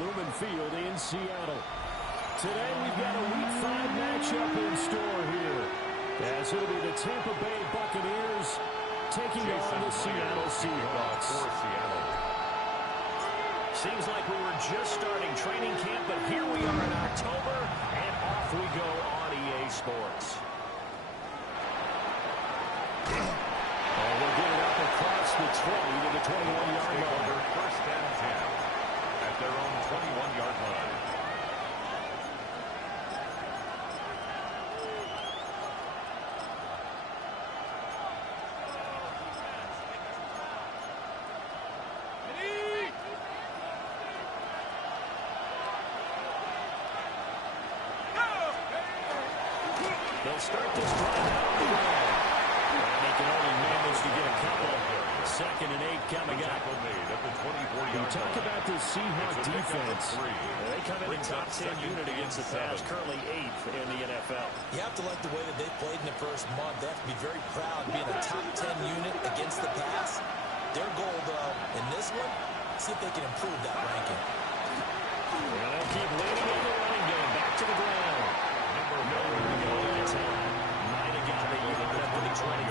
Lumen Field in Seattle. Today we've got a Week 5 matchup in store here, as it'll be the Tampa Bay Buccaneers taking on the Seattle Seahawks. Seems like we were just starting training camp, but here we are in October, and off we go on EA Sports. And we'll get it up across the 20 to the 21-yard line. First down 10 at their own 21-yard line. They'll start this drive out on the ground. And they can only manage to get a couple. 2nd and 8 coming up. You talk about the Seahawks defense. They come in a top 10 unit against the pass, currently 8th in the NFL. You have to like the way that they played in the first month. They have to be very proud being a top 10 unit against the pass. Their goal, though, in this one, see if they can improve that ranking. And they'll keep leading in the running game. Back to the ground. Nowhere to go that time. Might have got the unit up to the 25.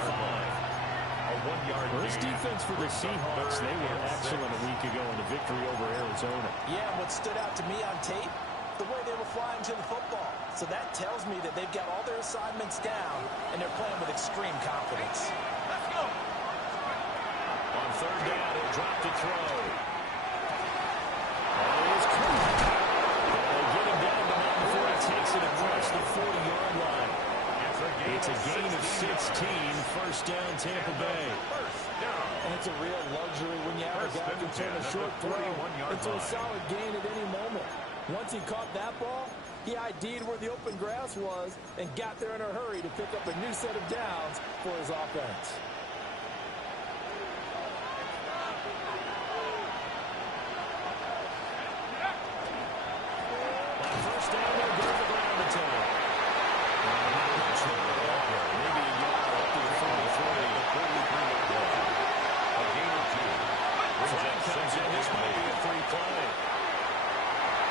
First defense for the Seahawks. They were excellent a week ago in the victory over Arizona. Yeah, and what stood out to me on tape, the way they were flying to the football. So that tells me that they've got all their assignments down, and they're playing with extreme confidence. Let's go. On 3rd down, he'll drop to throw. He's caught. They get him down the mountain before he takes it across the 40-yard line. It's a gain of 16, first down Tampa Bay. And it's a real luxury when you have a guy who can turn a short throw into a solid gain at any moment. Once he caught that ball, he ID'd where the open grass was and got there in a hurry to pick up a new set of downs for his offense. On 1st down, they'll go to the ground to take. Maybe a yard up to the 43. A gain of 2. Flag comes in. This might be a free play.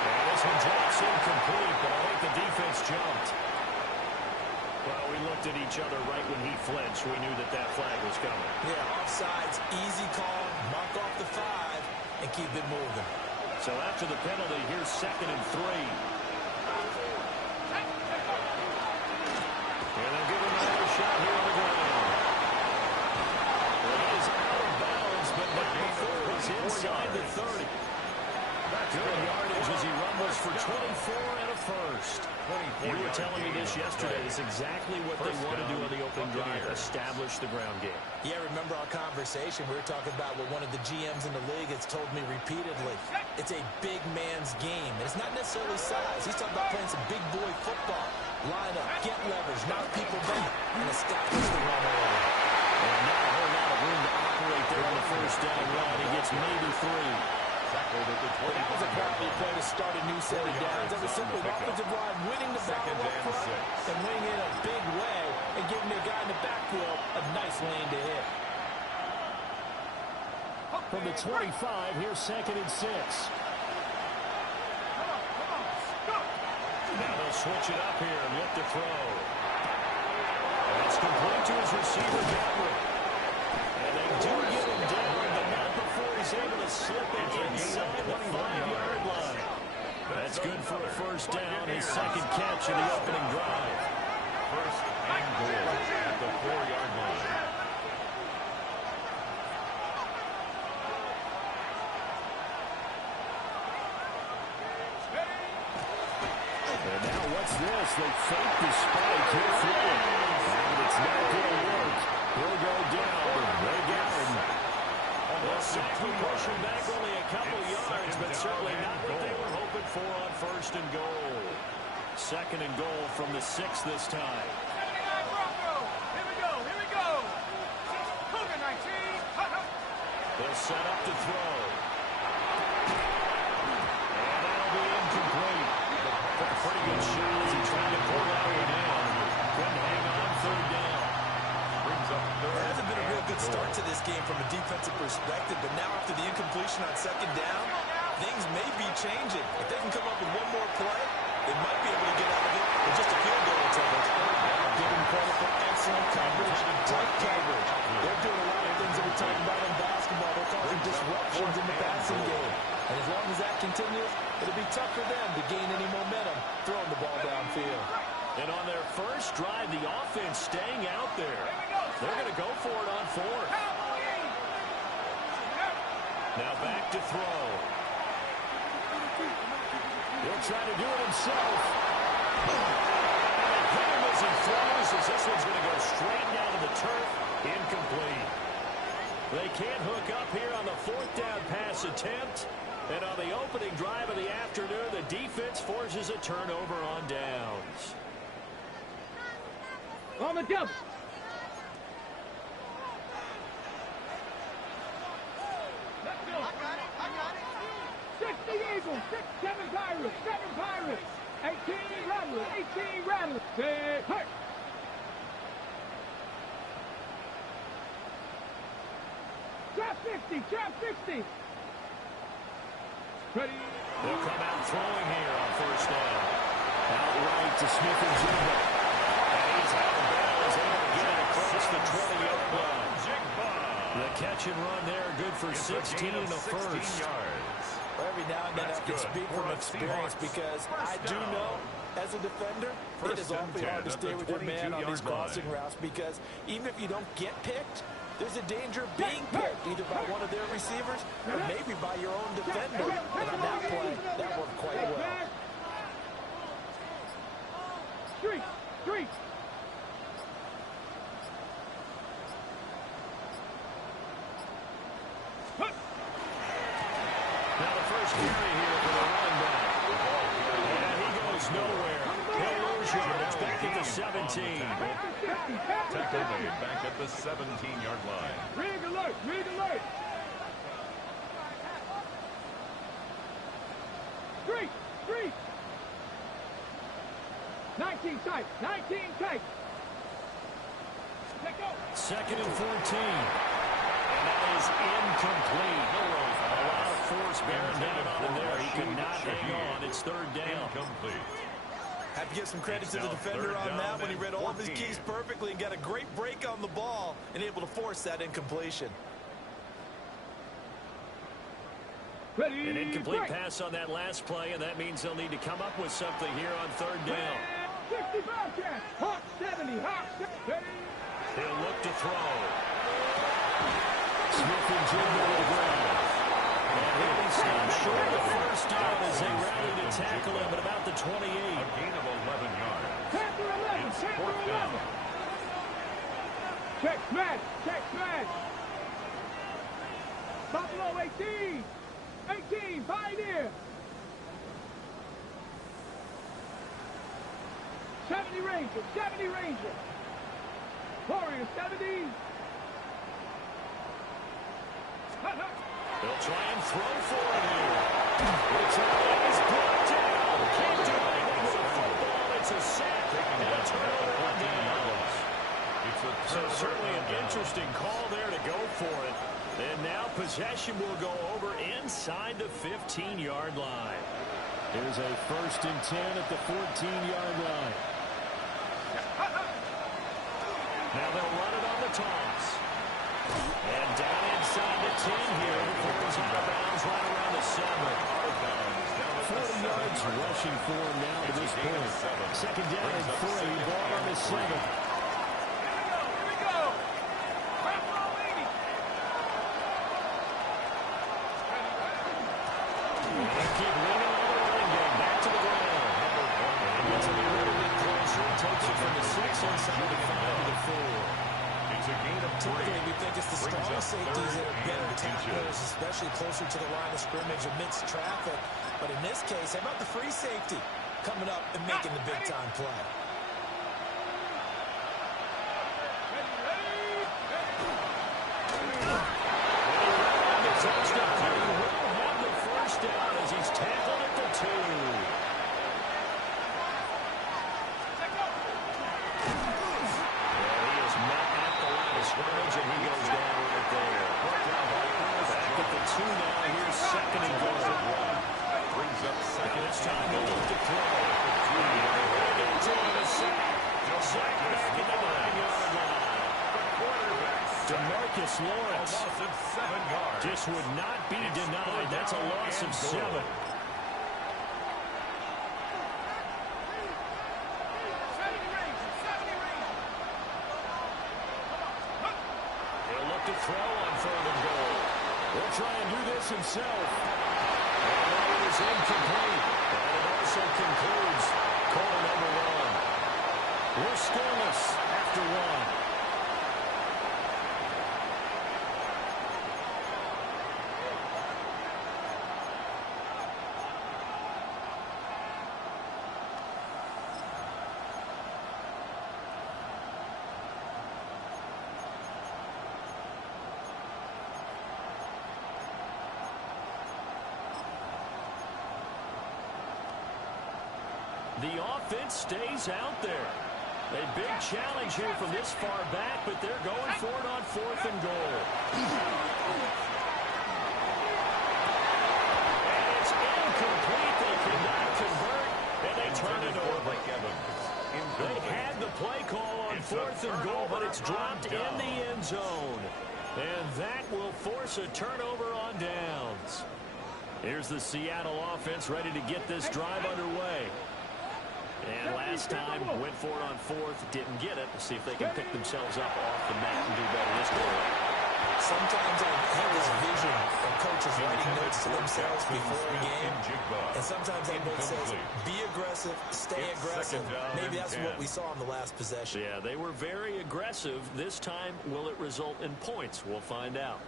And this one drops incomplete, but I think the defense jumped. Well, we looked at each other right when he flinched. We knew that that flag was coming. Yeah, offsides, easy call, mark off the 5, and keep it moving. So after the penalty, here's 2nd and 3. And they'll give him another shot here on the ground. Well, he is out of bounds, but not before he's inside the 30. Good yardage as he rumbles for 24 and a first. You were telling me this yesterday. It's exactly what they want to do on the opening drive, establish the ground game. Yeah, remember our conversation? We were talking about what one of the GMs in the league has told me repeatedly. It's a big man's game. And it's not necessarily size. He's talking about playing some big boy football. Line up, get leverage, knock people back, and establish the run order. And not a whole lot of room to operate there on the first down run. He gets maybe 3. That was a quality play to start a new set of downs. That was simply an offensive line winning the battle up front and winning in a big way and giving the guy in the backfield a nice lane to hit. From the 25, here's 2nd and 6. Now they'll switch it up here and look to throw. And it's complete to his receiver, Gabriel. And they do get him down, but not before he's able to slip it inside the 5-yard line. That's good for a first down, his 2nd catch of the opening drive. First and goal at the 4-yard line. And now what's this? They fake the spike. He'll throw it. And it's not going to work. He'll go down. They got him. Well, Sackler pushing back only a couple yards, but certainly not what they were hoping for on 1st and goal. 2nd and goal from the 6 this time. Here we go. Cougar 19. They'll set up to throw. And that'll be incomplete. But a pretty good shot as he tried to pull that one in. Couldn't hang on 3rd down. Brings up 3rd. It hasn't been a real good start to this game from a defensive perspective, but now after the incompletion on 2nd down, things may be changing. If they can come up with one more play, they might be able to get out of it with just a field goal attempt. Give them credit for excellent coverage, tight coverage. They're doing a lot of things that we talk about in basketball. They're causing disruptions in the passing game. And as long as that continues, it'll be tough for them to gain any momentum throwing the ball downfield. And on their first drive, the offense staying out there. They're going to go for it on fourth. Now back to throw. He'll try to do it himself. And hit him as he throws, as this one's going to go straight down to the turf. Incomplete. They can't hook up here on the fourth down pass attempt. And on the opening drive of the afternoon, the defense forces a turnover on downs. On the double. Let's go. I got it. 60 Eagles, 7 Pirates, 7 Pirates. 18 Rattlers, 18 Rattlers. Say, hurt. Trap 60, trap 60. Ready. They'll come out throwing here on first down. Outright to Smith-Njigba. And he's out of bounds, able to get it across the 20-yard line. The catch and run there, good for 16 and a first. Well, every now and then I can speak from experience because I do know, as a defender, it is awfully hard to stay with your man on these crossing routes because even if you don't get picked, there's a danger of being picked either by one of their receivers or maybe by your own defender. And on that play, that worked quite well. Street, street. Now the first carry here for the running back. And he goes nowhere. He'll lose yards back at the 17. Tackle made back at the 17-yard line. Rig alert, rig alert. Street, street. 19 tight, 19 tight. Let go. Second and 14. And that is incomplete. A lot of force bearing down on him there. He could not hang on. It's third down. Incomplete. Have to give some credit to the defender on that when he read all of his keys perfectly and got a great break on the ball and able to force that incompletion. Ready. An incomplete break. pass on that last play, and that means they'll need to come up with something here on third down. 65 catch. Hawk 70. Hawk 70. He'll look to throw. Smith-Njigba will grab. And he'll be stopped short of the first down as they rally to tackle him at about the 28. A gain of 11 yards. Panther 11. It's Panther fourth 11. down. Check smash. Check smash. Buffalo 18. 18. Pioneer. 70 Ranger. 70 Ranger. Warrior 70. They'll try and throw for it here. It's blocked down. Can't do anything with the football. It's a sack and a turnover on downs. So certainly an interesting call there to go for it. And now possession will go over inside the 15-yard line. Here's a 1st and 10 at the 14-yard line. Now they'll run it on the toss. And down inside the 10 here. Before it's out of bounds right around the 7. 40 yards rushing for him now to this point. Second down and 3. Ball on the 7. Here we go. Buffalo 80. They keep leaning on the running game. Back to the ground. And gets a little bit closer. Takes it from the 6 inside the 5 to the 4. It's a gain of 3. Typically, we think it's the strong safeties that are better tacklers, especially closer to the line of scrimmage amidst traffic. But in this case, how about the free safety coming up and making the big-time play? Touchdown. He will have the first down as he's tackled at the 2. He is met at the line of scrimmage, and he goes down right there. Back at the 2 now. Here's second and goal. time to look to throw. Sack back at the 9-yard line. DeMarcus Lawrence just would not be denied. That's a loss of 7. He'll look to throw on 3rd and goal. He'll try and do this himself. And that is incomplete. And it also concludes quarter number 1. We're scoreless after 1. The offense stays out there. A big challenge here from this far back, but they're going for it on 4th and goal. And it's incomplete. They could not convert, and they turn it over. They had the play call on 4th and goal, but it's dropped in the end zone. And that will force a turnover on downs. Here's the Seattle offense ready to get this drive underway. And last time, went for it on 4th, didn't get it. Let's see if they can pick themselves up off the mat and do better this go. Sometimes I have this vision of coaches writing notes to themselves before a game. And sometimes that note says, be aggressive, stay aggressive. Maybe that's what we saw in the last possession. Yeah, they were very aggressive. This time, will it result in points? We'll find out.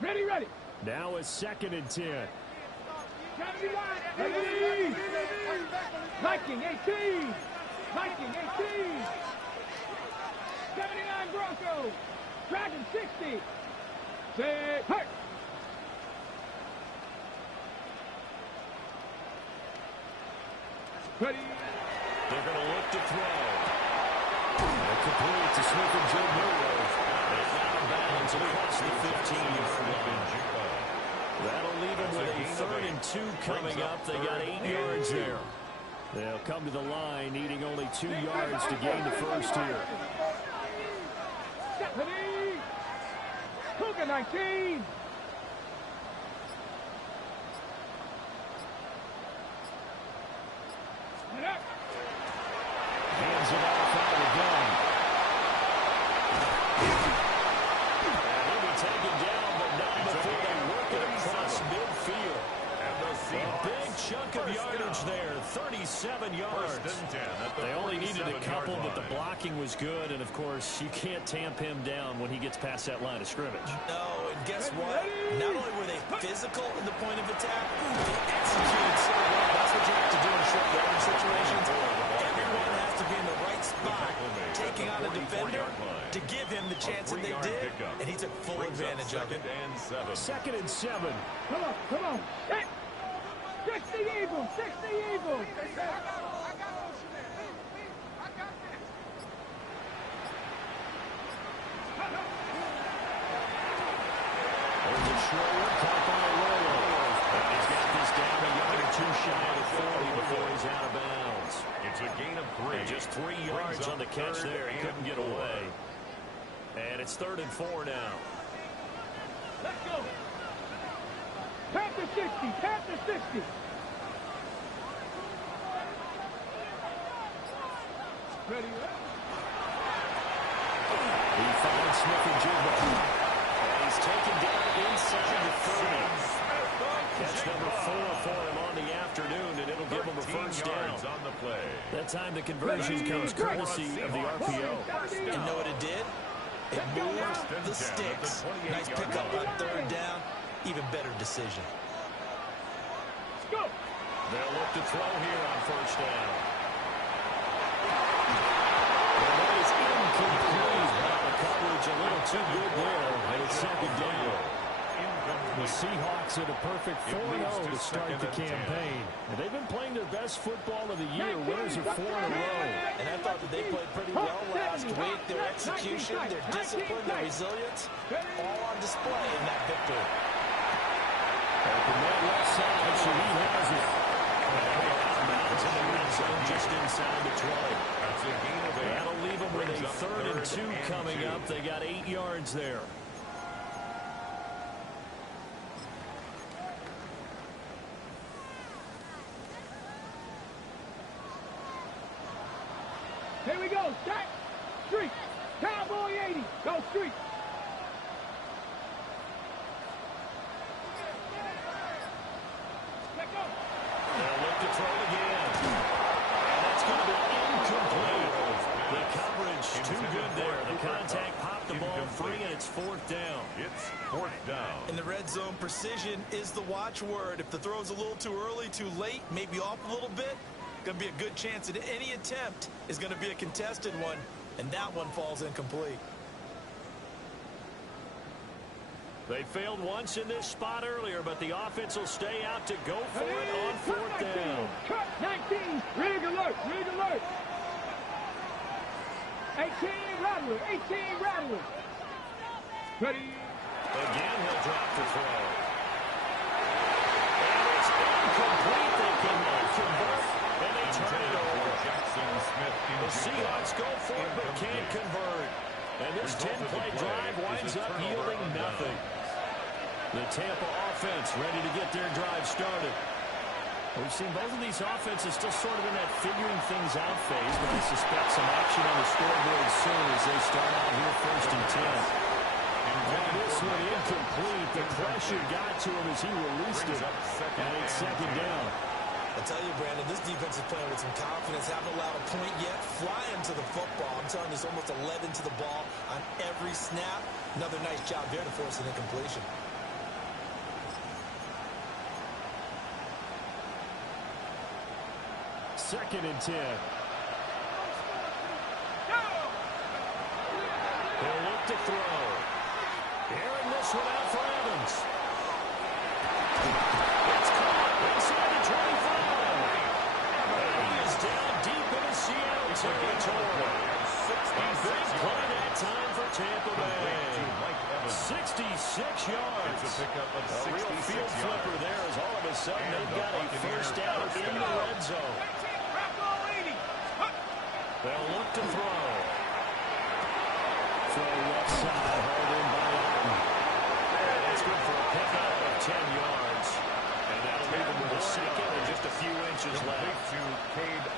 Ready, ready. Now a 2nd and 10. Viking 18. Viking 18. 79 Broncos. Dragon 60. Say, hey. Ready. They're going to look to throw. Complete to Smith-Njigba. It's out of bounds across the 15-yard line. That'll leave them with a 3rd and 2 coming up. They got 8 yards there. They'll come to the line needing only 2 yards to gain the first here. Stephanie. Cougar 19. Hands it off out of the gun. And he'll be taken down, but not before they work it across midfield. A big chunk of yardage there, 37 yards. They only needed a couple, but the blocking was good. And, of course, you can't tamp him down when he gets past that line of scrimmage. No, and guess what? Not only were they physical in the point of attack, they executed so well. That's what you have to do in short yardage situations. Everyone has to be in the right spot, taking on a defender to give him the chance that they did, and he took full advantage of it. 2nd and 7. Come on, come on. Hey. 60 Eagles, 60 Eagles. There's a short one caught by Rolo. He's got this down a yard or 2 shy of 40 before he's out of bounds. It's a gain of 3. And just 3 yards on the catch there. He couldn't get away. And it's 3rd and 4 now. Let's go. Panther 60, Panther 60. Ready, He finds Smith-Njigba. And he's taken down inside the 30. Catch number 4 for him on the afternoon, and it'll give him a first down. On the play. That time the conversion comes courtesy of the RPO. And know what it did? It moved the sticks. Nice pickup on 3rd down. Even better decision. go. They'll look to throw here on 1st down. That is incomplete. The coverage a little too good there, and it's 2nd down. The Seahawks at a perfect 4-0 to start the campaign. And they've been playing their best football of the year. Winners are 4 in a row. And I thought that they played pretty well last week. Their execution, their discipline, their resilience, all on display in that victory. Open that left side, so he has it. Outbounds in the red zone Just inside the 20. That's a gain of 8. That'll leave them with Brings a up 3rd and 2 coming 2. up. They got 8 yards there. Here we go. Set. Street. Cowboy 80. Go street. Let go. They'll look to throw again. And that's going to be incomplete. The coverage too good there. The contact popped the ball free, and it's 4th down. It's 4th down. In the red zone, precision is the watchword. If the throw's a little too early, too late, maybe off a little bit, going to be a good chance that any attempt is going to be a contested one, and that one falls incomplete. They failed once in this spot earlier, but the offense will stay out to go for it on 4th down. Cut 19. Rig alert. Rig alert. 18 Rattler. 18 Rattler. Ready. Again, he'll drop the throw. And it's incomplete. They cannot convert, and they turn it over. Jackson Smith The Seahawks go for it, but can't convert. And this 10-play drive winds up yielding nothing. The Tampa offense ready to get their drive started. We've seen both of these offenses still sort of in that figuring things out phase, but I suspect some action on the scoreboard soon as they start out here 1st and 10. And this one incomplete. The pressure got to him as he released it. And it's 2nd down. I tell you, Brandon, this defense is playing with some confidence. Haven't allowed a point yet. Flying to the football. I'm telling you, there's almost 11 to the ball on every snap. Another nice job there to force an incompletion. Second and 10. He'll look to throw. Airing this one out for Evans. It's caught inside the 25. And he is down deep in the Seattle territory. A big play that time for Tampa Bay. 66 yards. A real field flipper there as all of a sudden they've got a 1st down in the red zone. They'll look to throw. Throw left side, hauled in by Alton. And that's good for a pickup of 10 yards. And that'll leave him with a 2nd and just a few inches left.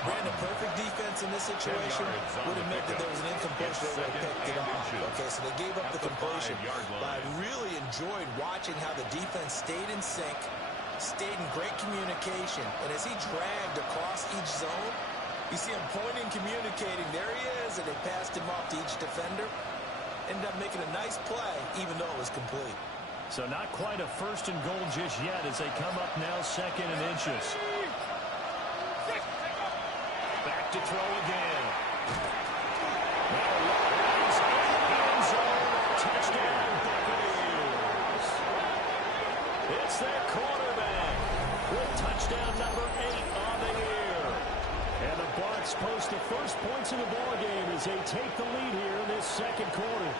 Brandon, perfect defense in this situation would have meant that there was an incompletion that would have picked it off. Okay, so they gave up the completion. But I really enjoyed watching how the defense stayed in sync, stayed in great communication, and as he dragged across each zone, you see him pointing, communicating. There he is, and they passed him off to each defender. Ended up making a nice play, even though it was complete. So not quite a 1st and goal just yet as they come up now 2nd and inches. Back to throw again. Now Lions in the end zone. Touchdown Buccaneers. It's their quarterback with touchdown number 8 on the year. And the Bucs post the first points in the ballgame as they take the lead here in this 2nd quarter.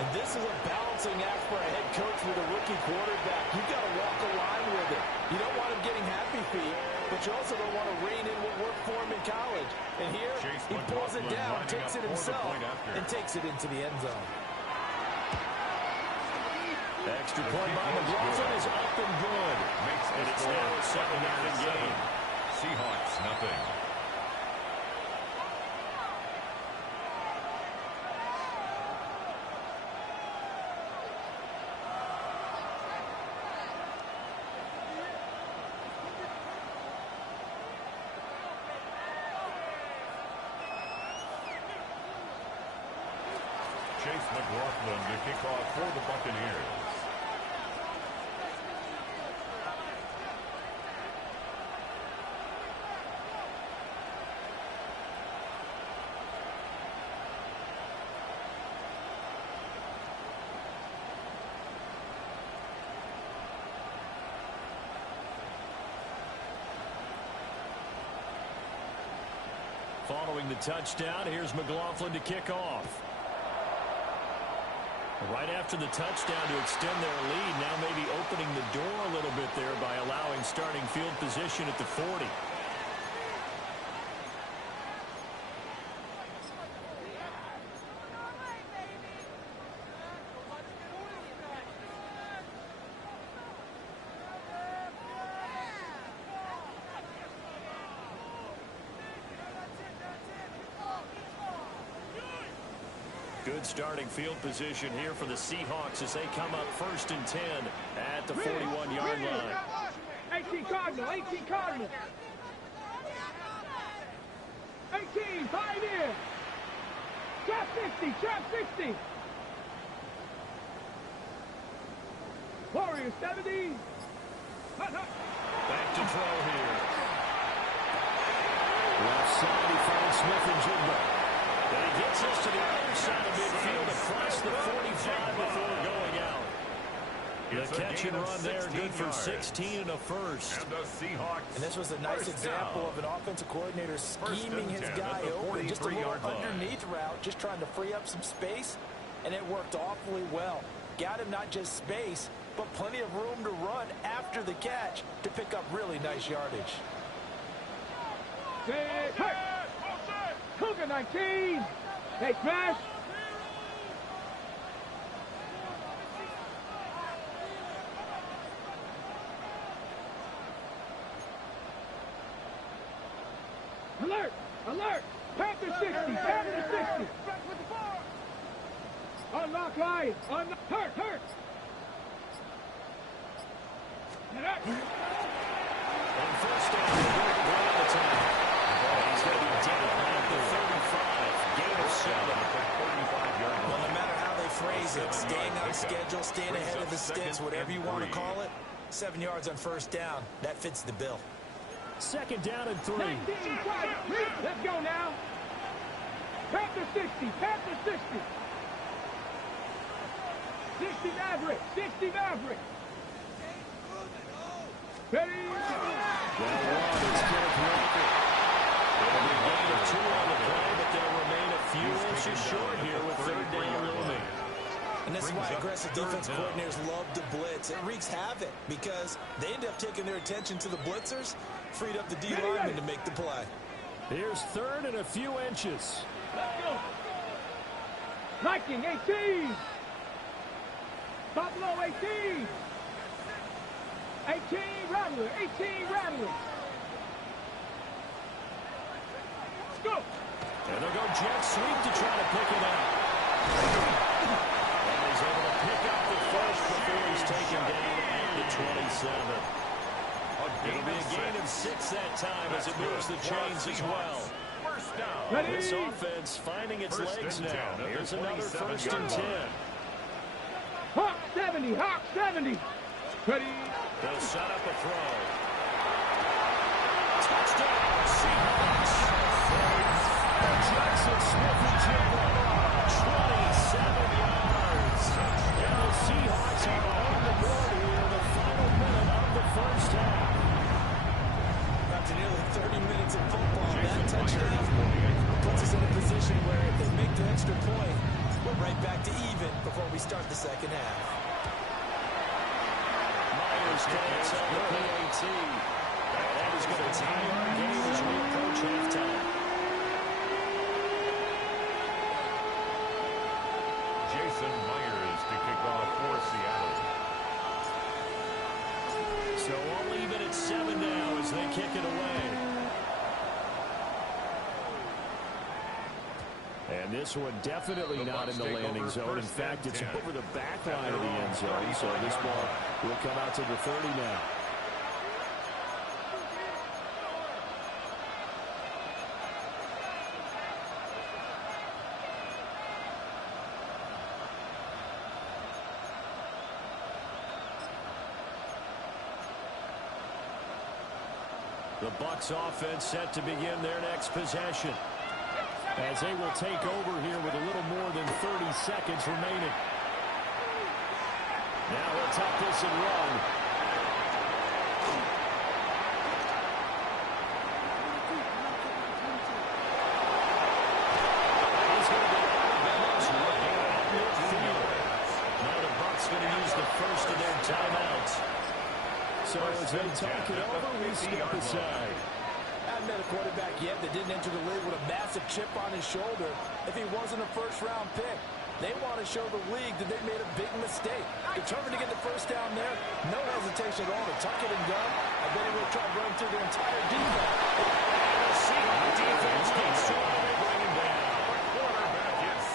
And this is a balancing act for a head coach with a rookie quarterback. You've got to walk a line with it. You don't want him getting happy feet, but you also don't want to rein in what worked for him in college. And here, he pulls it down, takes it himself, and takes it into the end zone. Extra point by McLaughlin is up and good. And it's now a 7-0 game. Seahawks, nothing. Chase McLaughlin to kick off for the Buccaneers. Following the touchdown, here's McLaughlin to kick off. Right after the touchdown to extend their lead, now maybe opening the door a little bit there by allowing starting field position at the 40. Good starting field position here for the Seahawks as they come up 1st and 10 at the 41-yard line. 18 Cardinal, 18 Cardinal. 18, 5 in. Trap 60, trap 60. Warriors 70. Back to throw here. Left side, he finds Smith and Jigba. And he gets us to the other side of midfield across the 45 before going out. The catch and run there, good for 16 and a first. And the Seahawks. And this was a nice example of an offensive coordinator scheming his guy open. Just a little underneath route, just trying to free up some space, and it worked awfully well. Got him not just space, but plenty of room to run after the catch to pick up really nice yardage. Cougar 19. Hey, smash. Alert! Alert! Panther 60! Panther 60! Unlock line! Hurt! Hurt! On first down, the time. He's going to be dead at the 35. Gain of 7. Well, no matter how they phrase it, staying on schedule, staying ahead of the sticks, whatever you want to call it, 7 yards on first down, that fits the bill. 2nd down and 3. Let's go now. Panther 60. Panther 60. 60 Maverick. 60 Maverick. Ready? It's Kenneth Walker. It'll be a gain of 2 on the play, but they'll remain a few inches short here with 3rd down looming. And this is why aggressive defense coordinators love to blitz. It wreaks havoc because they end up taking their attention to the blitzers, freed up the D lineman to make the play. Here's 3rd and a few inches. Let's go. Viking 18. Buffalo 18. 18 Rattler. 18 Rattler. Let's go. And they'll go jet sweep to try to pick it up. And he's able to pick up the first before he's taken down at the 27. It'll be a gain of 6 that time as it moves the chains as well. First down. This offense finding its legs now. Here's another 1st and 10. Hawk 70. Hawk 70. Ready? They'll set up a throw. Touchdown, Seahawks. Jackson Smith-Njigba, 27 yards. And the Seahawks are on the board here in the final minute of the first half. After nearly 30 minutes of football, that touchdown puts us in a position where if they make the extra point, we're right back to even before we start the second half. Myers connects on the PAT. And that is going to tie our game as we approach halftime. Jason Myers to kick off for Seattle. So all even at 7 now as they kick it away. And this one definitely not in the landing zone. In fact, it's over the back line of the end zone. So this ball will come out to the 30 now. The Bucs offense set to begin their next possession, as they will take over here with a little more than 30 seconds remaining. Now he'll tuck this and run. He's going to be out of bounds right at midfield. Bucs going to use the first of their timeouts. So as they talk it over, we step aside. I haven't met a quarterback yet that didn't enter the league with a massive chip on his shoulder if he wasn't a first-round pick. They want to show the league that they made a big mistake. Determined to get the first down there, no hesitation at all to tuck it and go. I bet he will try to run through the entire defense. The Seahawks defense gets to him. They bring him down.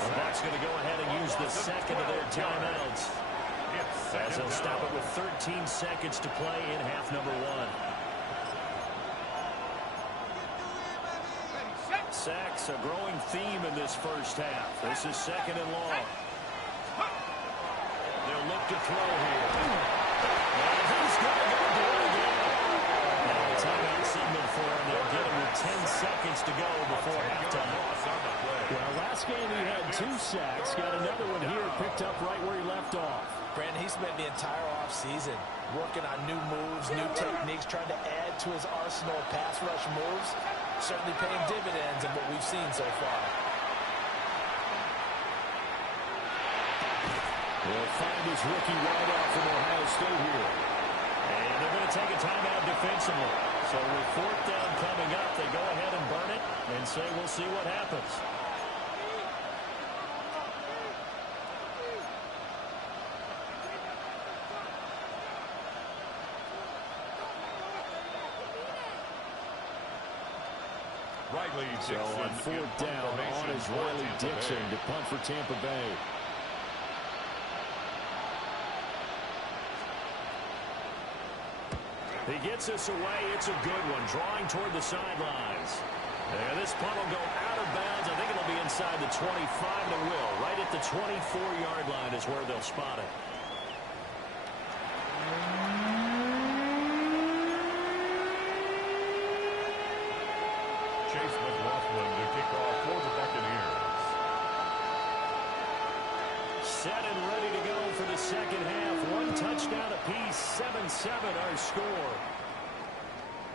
The Bucs going to go ahead and use the second of their timeouts, as they'll stop it with 13 seconds to play in half number one. Sacks, a growing theme in this first half. This is second and long. They'll look to throw here. And he's going to go do it again. Now a timeout signal for him. They'll get him with 10 seconds to go before halftime. Well, last game he had 2 sacks. Got another one here picked up right where he left off. Brandon, he spent the entire offseason working on new moves, new techniques, trying to add to his arsenal of pass rush moves. Certainly paying dividends in what we've seen so far. He'll find his rookie wideout from Ohio State here. And they're going to take a timeout defensively. So with fourth down coming up, they go ahead and burn it and say we'll see what happens. So on fourth down, on is Riley Dixon to punt for Tampa Bay. He gets us away. It's a good one. Drawing toward the sidelines. And this punt will go out of bounds. I think it'll be inside the 25. It will. Right at the 24-yard line is where they'll spot it. Chase McLaughlin to kick off for the Buccaneers. Set and ready to go for the second half. 1 touchdown apiece. 7-7 our score.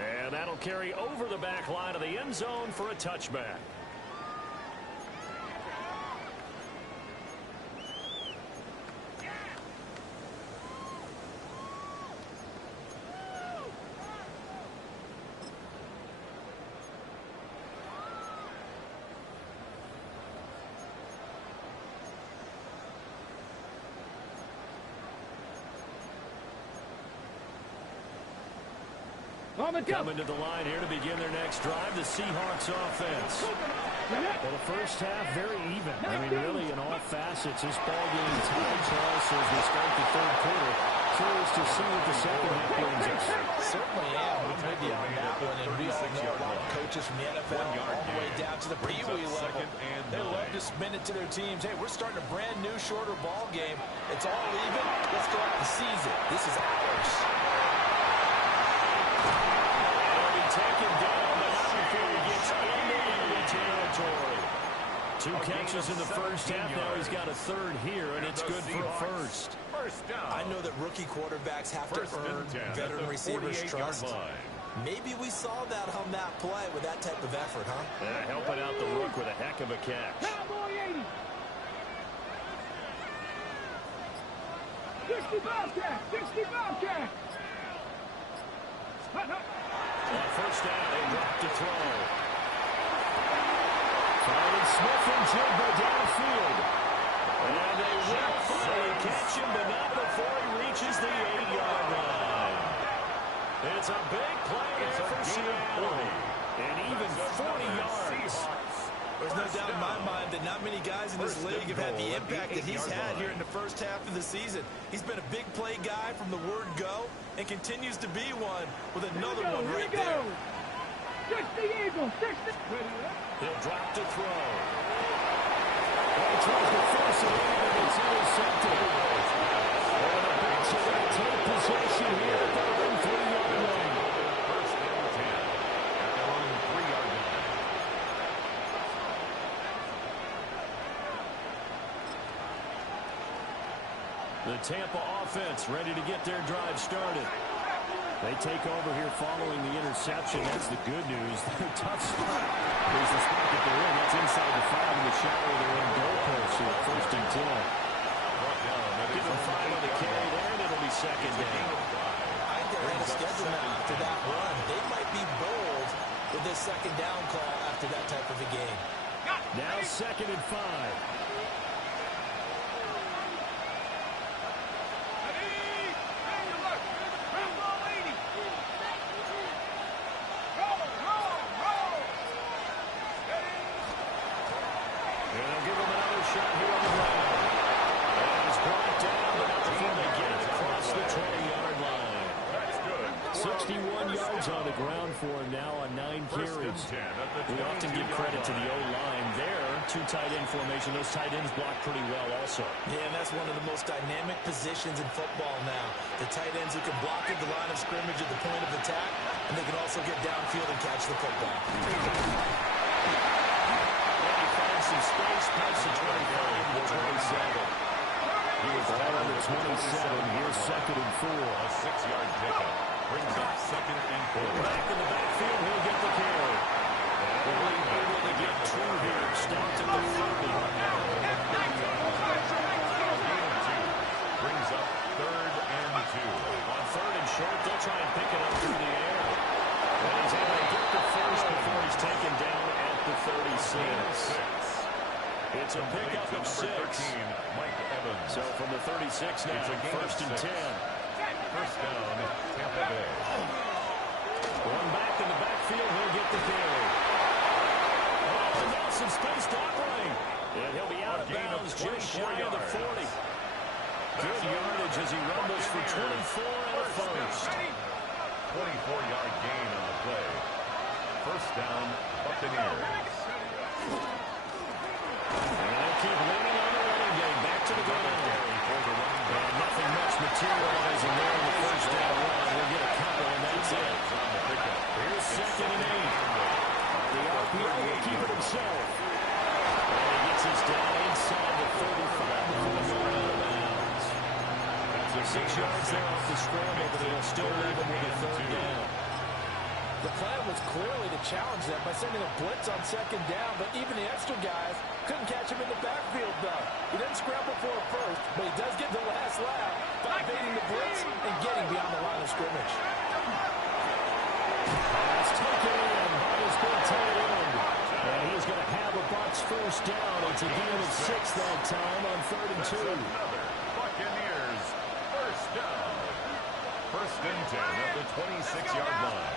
And that'll carry over the back line of the end zone for a touchback. Coming to the line here to begin their next drive, the Seahawks offense. Well, the first half, very even. I mean, really, in all facets, this ball game tied, Charles, as we start the third quarter. Curious to see what the second half brings us. Certainly am. I'm with you on that one. And we all know a lot of coaches from the NFL all the way down to the Pee Wee level. They love to spin it to their teams. Hey, we're starting a brand new, shorter ball game. It's all even. Let's go out and seize it. This is ours. Taken down, but not before he gets into enemy territory. 2 catches in the first half. Now he's got a third here, and it's good for a first. I know that rookie quarterbacks have to earn veteran receivers' trust. Maybe we saw that on that play with that type of effort, huh? Helping out the rook with a heck of a catch. Cowboy 80. 65 catch. 65 catch. First down, they drop to throw. Finally, Smith and Jigba downfield. And they will finally catch him, but not before he reaches the 8-yard line. It's a big play there for Seattle. And even 40 yards. There's no doubt in my mind that not many guys in this league have had the impact that he's had here in the first half of the season. He's been a big play guy from the word go and continues to be one with another one right there. 60 Eagles, 60. He'll drop to throw. He tries to force it in, and it's intercepted. And the Bucs are going to take possession here at their own 3-yard line. First and 10 at their own 3-yard line. The Tampa offense ready to get their drive started. They take over here following the interception. That's the good news. Their tough spot is the spot that they're in. That's inside the 5 in the shadow of their own goalpost here, 1st and 10. Give him 5 on the second down call after that type of a game. Now 2nd and 5. On the ground for him now on 9 carries. We often give credit to the O-line there. 2 tight end formation. Those tight ends block pretty well also. Yeah, and that's one of the most dynamic positions in football now. The tight ends who can block at the line of scrimmage at the point of attack, and they can also get downfield and catch the football. He finds some space, past the 25 to the 27. He was out on the 27. Here's 2nd and 4. A 6-yard pickup. Brings up 2nd and 4. Back in the backfield, he'll get the carry. Only able to get 2 here. Stopped at the 30. Brings up 3rd and 2. On 3rd and short, they'll try and pick it up through the air. And he's able to get the first before he's taken down at the 36. It's a pickup of 6. 13, Mike Evans. So from the 36 now, 1st and 10. First down, Tampa Bay. One back in the backfield, he'll get the carry. Oh, and now some space to operate. And he'll be out of bounds just shy of the 40. Good yardage as he rumbles for 24 and a first. 24-yard gain on the play. First down, Buccaneers. And they'll keep leaning on the running game. Back to the ground. And nothing much materializing there in the first down run. We'll get a couple, and that's it. Here's 2nd and 8. The RPO will keep it himself. And he gets us down inside the 35 before going out of bounds. That's 6 yards there off the scramble, but it'll still leave him with a 3rd down. The plan was clearly to challenge them by sending a blitz on 2nd down, but even the extra guys couldn't catch him in the backfield, though. He didn't scramble for a first, but he does get the last lap by evading the blitz and getting beyond the line of scrimmage. Pass taken in by his big tight end. And he's going to have a Bucs first down. It's a gain of 6 that time on 3rd and 2. Buccaneers, first down. 1st and 10 at the 26-yard line.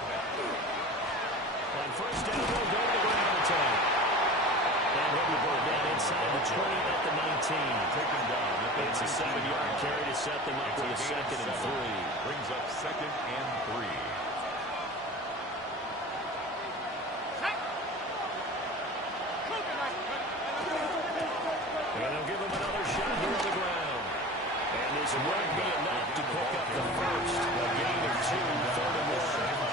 On 1st down, they'll go to the ground attack. And he'll be brought down inside the 20 at the 19. Taken down. It's a 7-yard carry to set them up with a 2nd and 3. Brings up 2nd and 3. And they'll give him another shot here on the ground. And this won't be enough to pick up the first. A gain of 2, 3rd and 1.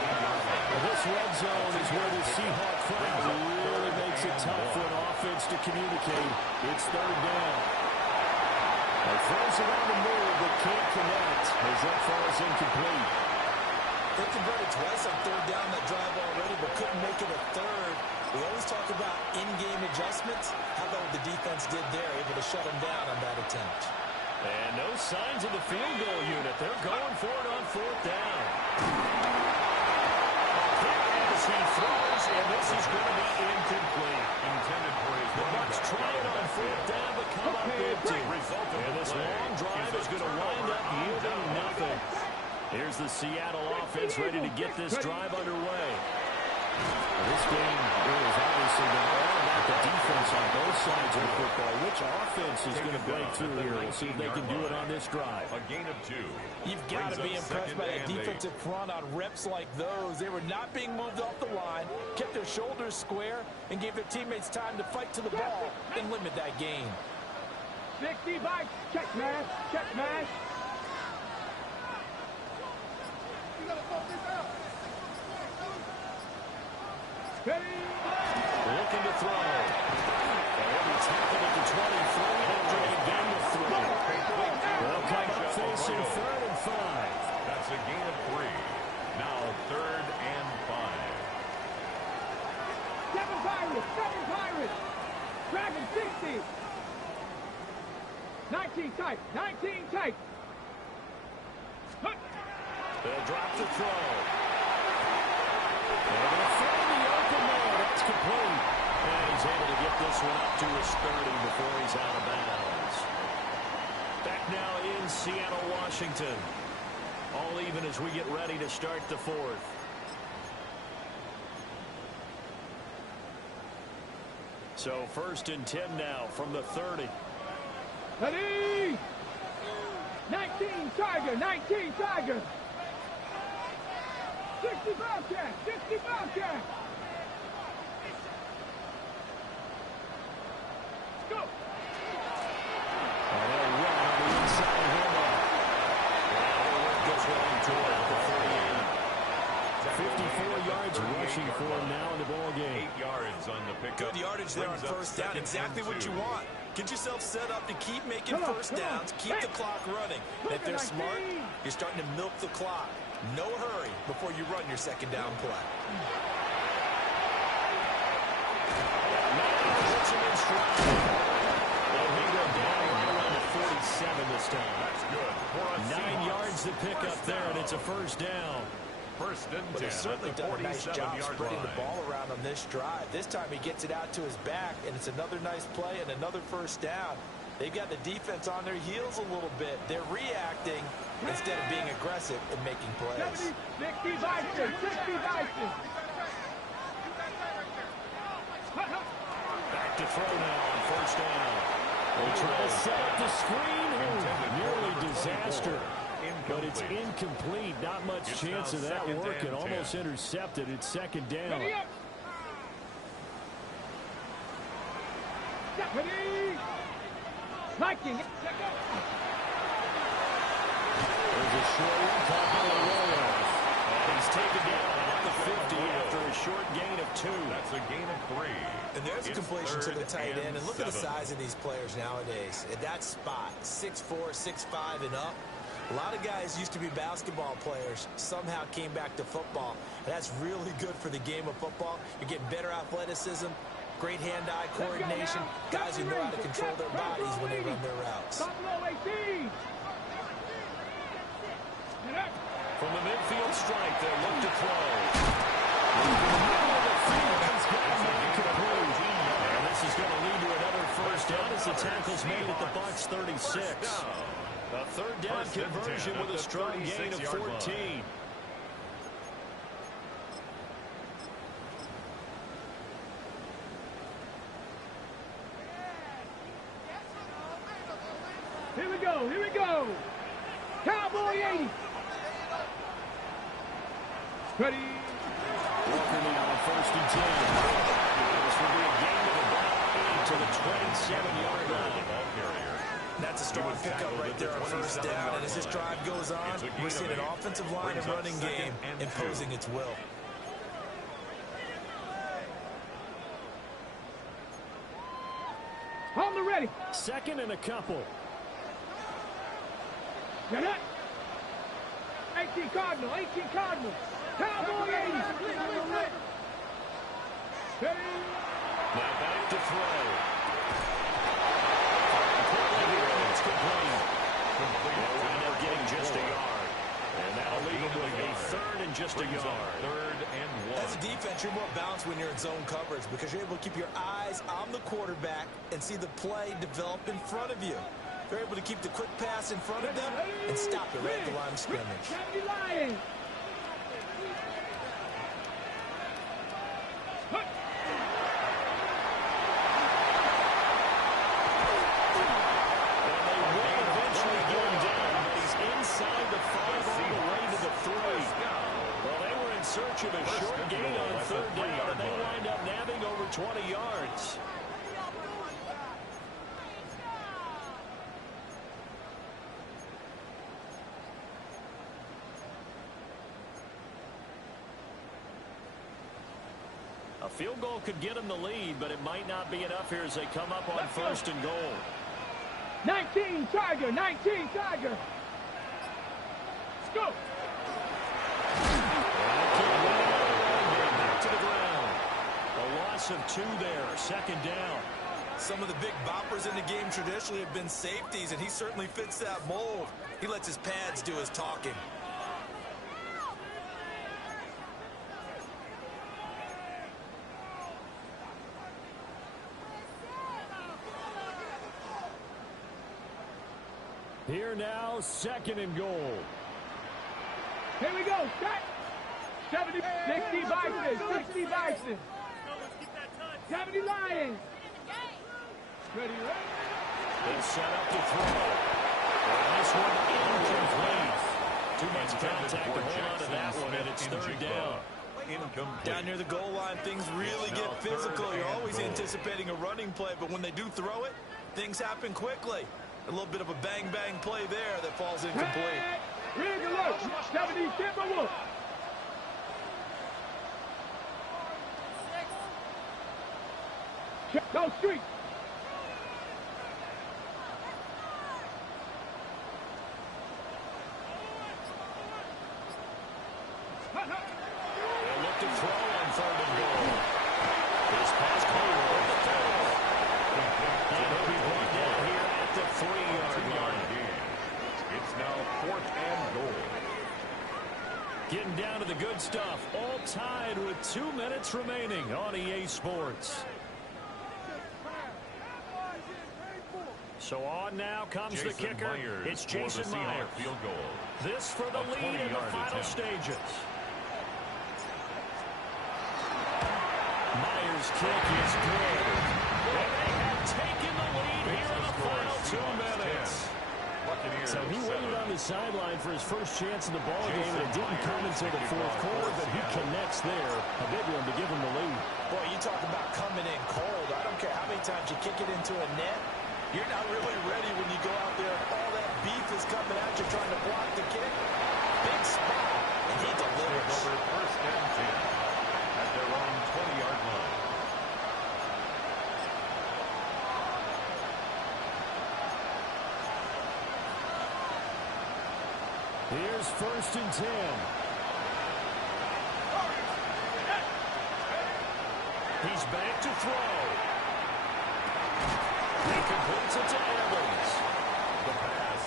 This red zone is where the Seahawk crowd really makes it tough for an offense to communicate. It's 3rd down. They throws it on the move, but can't connect as that falls incomplete. They converted twice on 3rd down that drive already, but couldn't make it a 3rd. We always talk about in-game adjustments. How about what the defense did there, able to shut them down on that attempt. And no signs of the field goal unit. They're going for it on 4th down. As he throws, and this is going to be incomplete. Intended for his The Bucs try it on 4th down, but come up empty. And this long drive is going to wind up yielding nothing. Here's the Seattle offense ready to get this drive underway. This game is obviously been all about the defense on both sides of the football. Which offense is going to break through here? We'll see if they can do it on this drive. A gain of 2. You've got to be impressed by that defensive front on reps like those. They were not being moved off the line, kept their shoulders square, and gave their teammates time to fight to the ball and limit that gain. 60 by check mash, check mash. You gotta pull this out. Ready? Looking to throw. And he'll be tackled at the 23 after a gain of 3. They'll come up facing 3rd and 5. That's a gain of 3. Now 3rd and 5. 7 Pirates. Dragon 60. 19 tight, 19 tight. They'll drop the throw. They're going to find the open man. get this one up to his 30 before he's out of bounds. Back now in Seattle, Washington. All even as we get ready to start the fourth. So 1st and 10 now from the 30. Ready? 19 Tiger, 19 Tiger. 60 Bobcat, 60 Bobcat. Go. And they'll run on the inside handoff. And goes wrong toward the 48. 54 yards rushing for him now in the ball game. 8 yards on the pickup. Good yardage there on first down. Exactly what you want. Get yourself set up to keep making first downs, keep the clock running. And if they're smart, you're starting to milk the clock. No hurry before you run your second down play. Puts him in stride. And he went down right around the 47 this time. That's good. 9 yards to pick up there, and it's a first down. 1st and 10. But he's certainly done a nice job spreading the ball around on this drive. This time he gets it out to his back, and it's another nice play and another first down. They've got the defense on their heels a little bit. They're reacting instead of being aggressive and making plays. 60 Bison, 60 Bison. Back to throw now on first down. They try to set up the screen. Nearly disaster. But it's incomplete. Not much chance of that working. Almost intercepted. It's 2nd down. Ready up. Ready. Liking it. There's a short one. Caught by the roll-off. And he's taken down at the 50 after a short gain of 2. That's a gain of 3. And there's a completion to the tight end. And look at the 7. size of these players nowadays. At that spot, 6'4", 6'5", and up. A lot of guys used to be basketball players, somehow came back to football. And that's really good for the game of football. You're getting better athleticism, great hand-eye coordination, guys who know how to control their bodies when they run their routes. From the midfield strike, they'll look to throw. From the middle of the field, he's got a man complete. And this is going to lead to another first down as the tackle's made at the Bucs 36. A 3rd down conversion with a strong gain of 14. Here we go, here we go. Cowboy 80. Ready. Walker now on 1st and 10. This will be a gain of about 8 to the 27-yard line. That's a strong pickup right there on first down. And as this drive goes on, we're seeing an offensive line and running game imposing its will. On the ready. 2nd and a couple. Get it. 18 Cardinal, 18 Cardinal. Cowboy 80. Ready. Now back to throw. They'll wind up getting just a yard. And that'll lead them with a 3rd and just a yard. 3rd and 1. As a defense, you're more balanced when you're in zone coverage because you're able to keep your eyes on the quarterback and see the play develop in front of you. They're able to keep the quick pass in front of them and stop it right at the line of scrimmage. 70 Lions. Search of a short gain on 3rd down, and they wind up nabbing over 20 yards. A field goal could get them the lead, but it might not be enough here as they come up on 1st and goal. 19 Tiger, 19 Tiger. Let's go. Back to the ground. A loss of 2 there, 2nd down. Some of the big boppers in the game traditionally have been safeties, and he certainly fits that mold. He lets his pads do his talking. Here now, 2nd and goal. Here we go. Set. 70, 60 Bison. 60 Bison. 70 Lions. Ready, ready. They set up to throw. And this one incomplete. Too much contact to hold on to that one, and it's 3rd down. Down near the goal line, things really get physical. You're always anticipating a running play, but when they do throw it, things happen quickly. A little bit of a bang-bang play there that falls incomplete. Ready to look. 70 Timberwolves. Go street. They'll look to throw on 3rd and goal. This pass clear at the 30. And he'll be brought down here at the 3-yard line. It's now 4th and goal. Getting down to the good stuff. All tied with 2 minutes remaining on EA Sports. So on now comes the kicker. Myers It's Jason Myers. Field goal. This for the lead in the final stages. Myers' kick is good. And they have taken the lead here in the final 2 minutes. So he waited on the sideline for his first chance in the ball game, and it didn't come until the 4th quarter, but he connects there. A big one to give him the lead. Boy, you talk about coming in cold. I don't care how many times you kick it into a net. You're not really ready when you go out there. All that beef is coming at you trying to block the kick. Big spot, and he delivers. Over 1st and 10 at their own 20-yard line. Here's 1st and 10. He's back to throw. He completes it to Evans. The pass.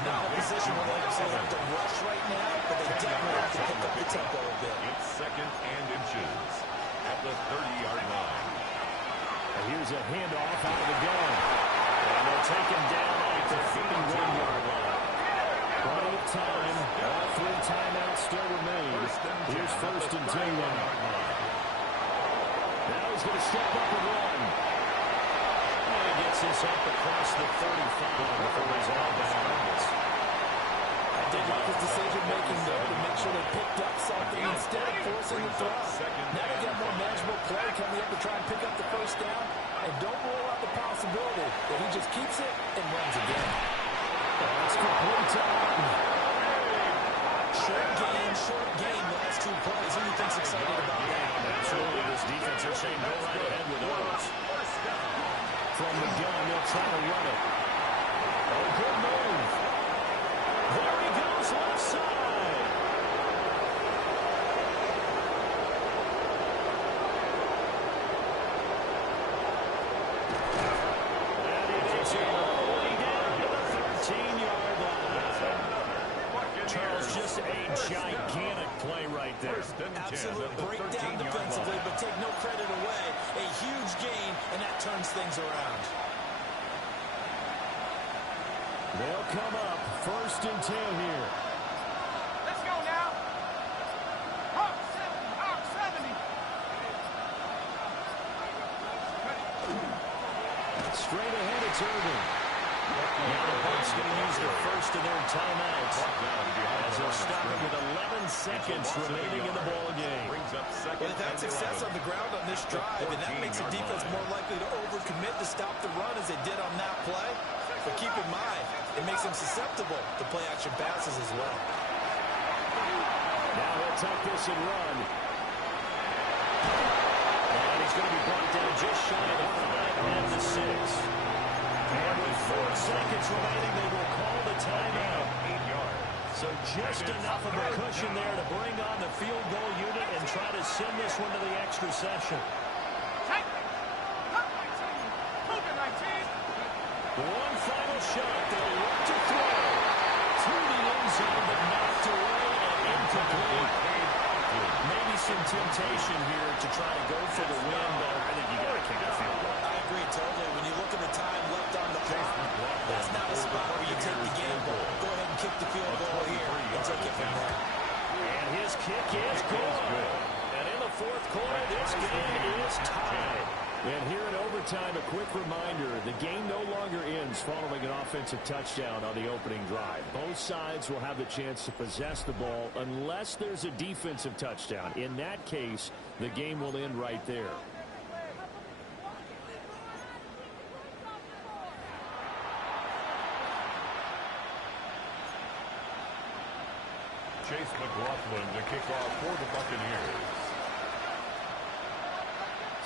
Not in a position where they have to rush right now, but they definitely have to pick up the tempo a bit. It's 2nd and inches at the 30-yard line. And here's a handoff out of the gun. And they'll take him down at the 51-yard line. Plenty of time. All 3 timeouts still remain. Here's 1st and 10 now. Now he's going to step up and run. And he gets this up across the 35 before he's out of bounds. I did like his decision-making there to make sure they picked up something instead of forcing the throw. Now they got more manageable play coming up to try and pick up the 1st down. And don't rule out the possibility that he just keeps it and runs again. That's complete to Otten. Short gain, the last 2 plays. Who do you think's excited about that? Absolutely, this defense is saying go right ahead with those. From the gun, they'll try to run it. Oh, good move. There he goes, left side. And he gets it all the way down to the 13-yard line. Charles, just a gigantic play right there. Absolute breakdown defensively, but take no credit away. A huge gain, and that turns things around. They'll come up 1st and 10 here. Let's go now. Hawk 70. Hawk 70. Straight ahead, it's Irving. Now the Bucks going to use their first of their timeouts as they'll stop it with 11 seconds remaining in the ball game. Well, they've had success on the ground on this drive, and that makes the defense more likely to overcommit to stop the run as they did on that play. But keep in mind, it makes them susceptible to play-action passes as well. Now he'll tuck this and run. And he's going to be brought down just shy of the 5 and the 6. And with 4 seconds remaining, they will call the timeout. 8 yards. So just enough of a cushion there to bring on the field goal unit and try to send this one to the extra session. One final shot. They'll look to throw to the end zone, but knocked away and incomplete. Maybe some temptation here to try to go for the win, but I think you got to kick a field goal. I agree totally. When you look at the time left on the clock, that's not a spot where you take the gamble. Go ahead and kick the field goal here and take it from there. And his kick is good. And in the fourth quarter, this game is tied. And here in overtime, a quick reminder, the game no longer ends following an offensive touchdown on the opening drive. Both sides will have the chance to possess the ball unless there's a defensive touchdown. In that case, the game will end right there. Chase McLaughlin to kick off for the Buccaneers.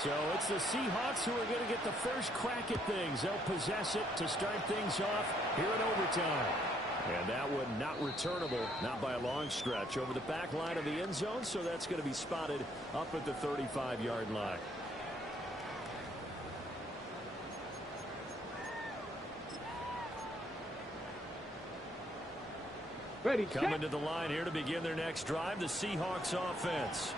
So it's the Seahawks who are going to get the first crack at things. They'll possess it to start things off here in overtime. And that one not returnable, not by a long stretch, over the back line of the end zone, so that's going to be spotted up at the 35-yard line. Ready, Coming to the line here to begin their next drive, the Seahawks offense.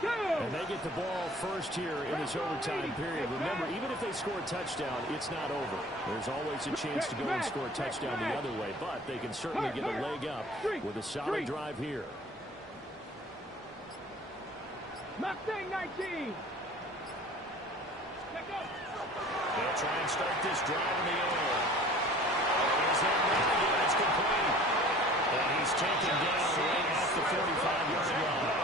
go! And they get the ball first here in this overtime period. Remember, even if they score a touchdown, it's not over. There's always a chance to go and score a touchdown the other way, but they can certainly get a leg up with a solid drive here. Mustang 19. They'll try and start this drive in the air. Is that right? It's complete. And he's taken down right at the 45-yard line.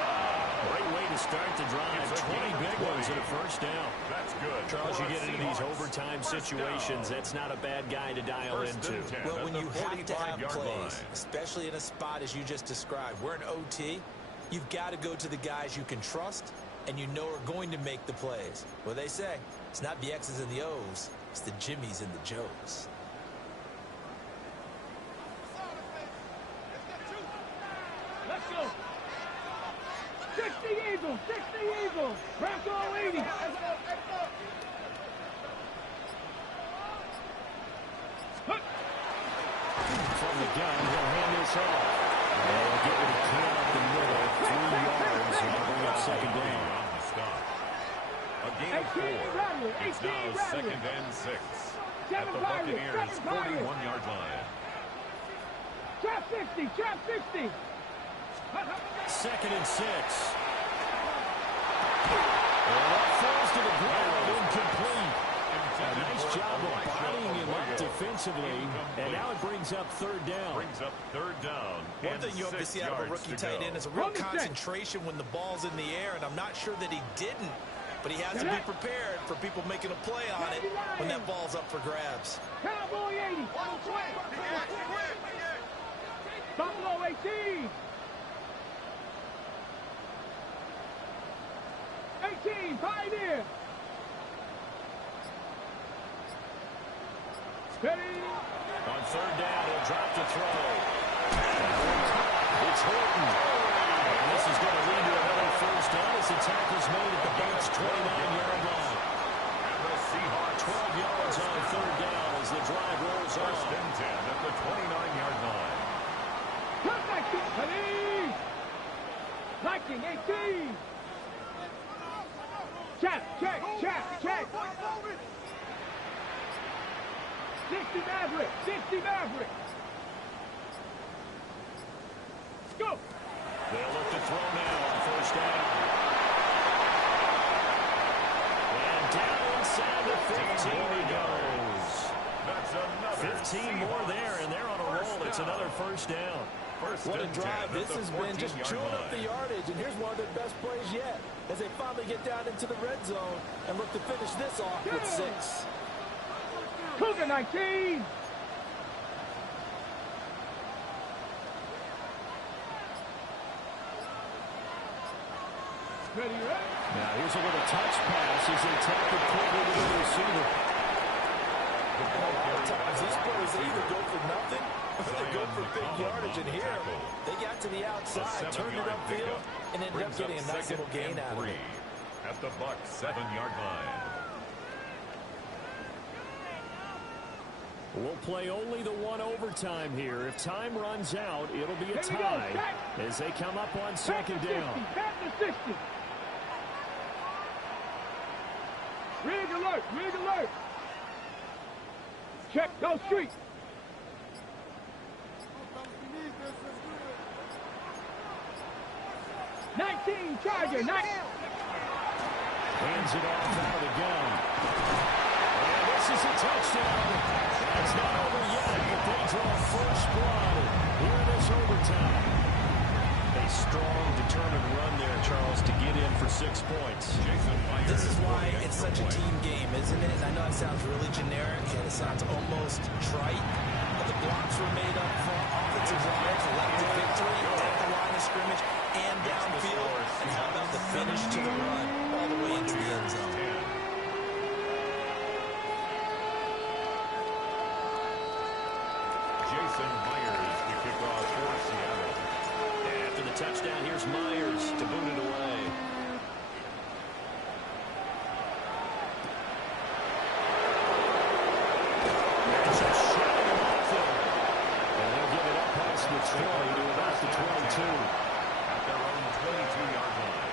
Great way to start the drive. 20 big ones and a first down. That's good. Charles, you get into these overtime situations, that's not a bad guy to dial into. Well, when you have to have plays, especially in a spot as you just described, we're in OT, you've got to go to the guys you can trust and you know are going to make the plays. Well, they say it's not the X's and the O's, it's the Jimmys and the Joes. Let's go. 60 Eagles, 60 Eagles. Bronco 80. From the gun, he'll hand this off. They'll get what he can up the middle, 3 yards, and they'll bring up second down. A gain of 4. It's now second and 6. At the Buccaneers' 41-yard line. Trap 60, trap 60. Second and 6. And that falls to the ground, incomplete. A nice job of bodying him up defensively, and now it brings up third down. Brings up third down. One thing you hope to see out of a rookie tight end is a real concentration when the ball's in the air, and I'm not sure that he didn't, but he has to be prepared for people making a play on it when that ball's up for grabs. Cowboy 80. Buffalo 18. 18, Pioneer. Steady. On third down, he'll drop the throw. It's Horton. And this is going to lead to another first down as the tackle's made at the Bucs' 29-yard line. And the Seahawks 12 yards on third down as the drive rolls on. first and 10 at the 29-yard line. Viking, Viking. Viking 18. Check. 60 Maverick. Go. They'll look to throw now on first down. And down inside the 15 he goes. That's another 15 more there, and they're on a roll. It's another first down. What a drive this has been, just chewing up the yardage, and here's one of their best plays yet as they finally get down into the red zone and look to finish this off with 6. Cougar 19. Ready. Now here's a little touch pass as they tap it quickly to the receiver. These plays, they either go for nothing or they go for big yardage. And here, they got to the outside, turned it upfield, and ended up getting a nice little gain out of it. At the Bucs' 7-yard line. We'll play only the one overtime here. If time runs out, it'll be a tie as they come up on second down. Back to 60. Ready to alert. Rig alert. Check. Go street. 19 Charger. Hands it off out of the gun. And this is a touchdown. It's not over yet, but they draw first blood here in this overtime. A strong, determined run there, Charles, to get in for 6 points. This is why it's such a team game, isn't it? And I know it sounds really generic and it sounds almost trite, but the blocks were made up front. Offensive line collected victory at the line of scrimmage and downfield. And how about the finish to the run all the way into the end zone? Jason Myers to kick off for Seattle. After the touchdown, here's Myers to boot it away. It's a shot in the backfield. And they'll get it up past the 20 to about the 22. At their own 22-yard line.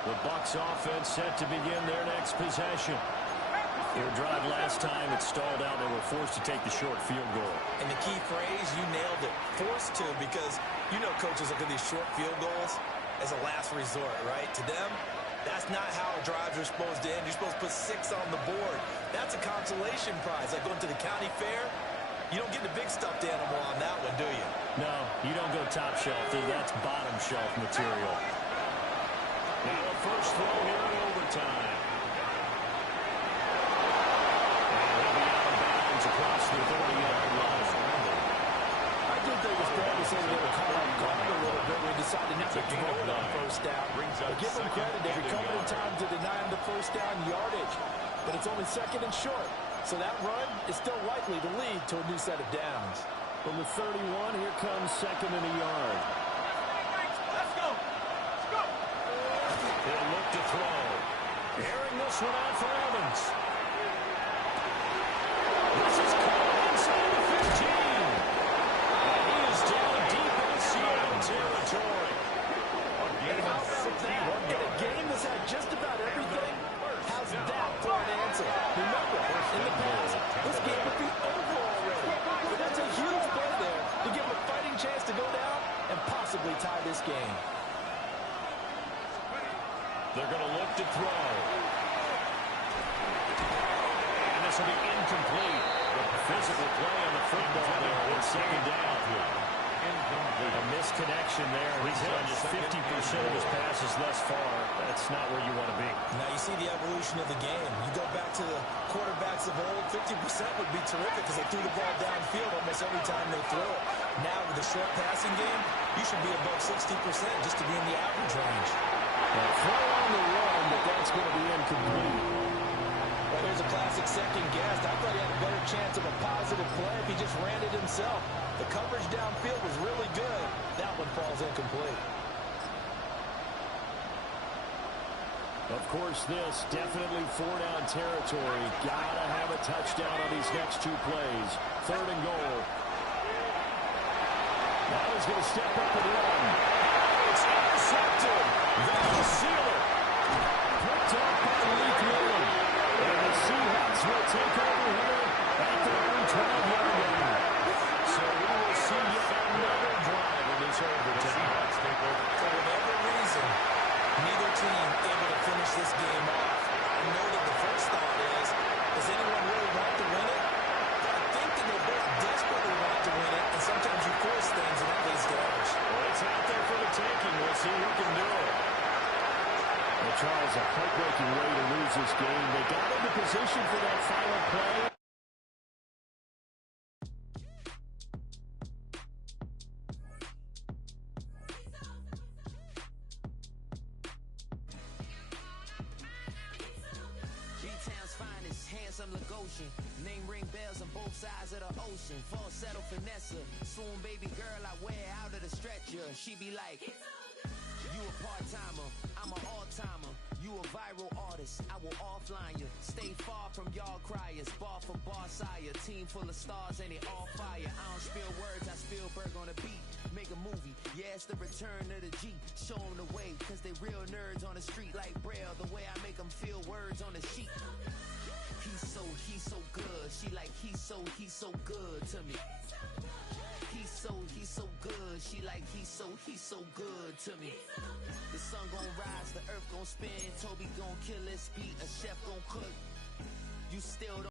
The Bucs offense set to begin their next possession. Their drive last time, it stalled out. They were forced to take the short field goal. And the key phrase, you nailed it. Forced to, because you know coaches look at these short field goals as a last resort, right? To them, that's not how drives are supposed to end. You're supposed to put 6 on the board. That's a consolation prize. Like going to the county fair, you don't get the big stuffed animal on that one, do you? No, you don't go top shelf. That's bottom shelf material. Now a first throw here in overtime. And he'll be out of bounds across the 30-yard line. I do think it's fair to say they were caught off guard a little bit when they decided not to throw it on first down. But give them credit, they recovered in time to deny him the first down yardage. But it's only second and short. So that run is still likely to lead to a new set of downs. From the 31, here comes second and a yard. He'll look to throw. Airing this one out for Evans. This is caught inside the 15. And he is down deep in Seattle territory. And how about that? In a game that's had just about everything, how's that for an answer? Remember, in the past, this game would be over already. But that's a huge play there to give him a fighting chance to go down and possibly tie this game. They're going to look to throw. And this will be incomplete. The physical play on the football there on second down. A misconnection there. He's hit on just 50% of his passes thus far. That's not where you want to be. Now you see the evolution of the game. You go back to the quarterbacks of old, 50% would be terrific because they threw the ball downfield almost every time they throw it. Now with the short passing game, you should be above 60% just to be in the average range. Throw on the run, but that's going to be incomplete. Well, here's a classic second guess. I thought he had a better chance of a positive play if he just ran it himself. The coverage downfield was really good. That one falls incomplete. Of course, this definitely 4-down territory. Gotta have a touchdown on these next 2 plays. 3rd and goal. Now he's going to step up and run. It's intercepted. That'll seal it. Picked up by Leek Miller. And the Seahawks will take over here at their own 12-yard line. So we will see yet another drive in this overtime. For whatever reason, neither team able to finish this game off. I know that the first thought is, does anyone really want to win it? But I think that they both desperately want to win it, and sometimes you force things and that leads to errors. Well, it's out there for the taking. We'll see who can do it. Well, Charles, a heartbreaking way to lose this game. They got into position for that final play. G-Town's finest, handsome Lagosian. Name ring bells on both sides of the ocean. Falsetto Vanessa, swoon baby girl I wear out of the stretcher. She be like, you You a part-timer, I'm an all-timer. You a viral artist, I will offline you. Stay far from y'all criers, bar for bar sire. Team full of stars and they all fire. I don't spill words, I Spielberg on a beat. Make a movie, yeah, it's the return of the G. Show them the way, cause they real nerds on the street like Braille. The way I make them feel words on the sheet. He's so good. She like he's so good to me. He's so good. She like he's so good to me. The sun gon' rise, the earth gon' spin. Toby gon' kill this beat, a chef gon' cook. You still don't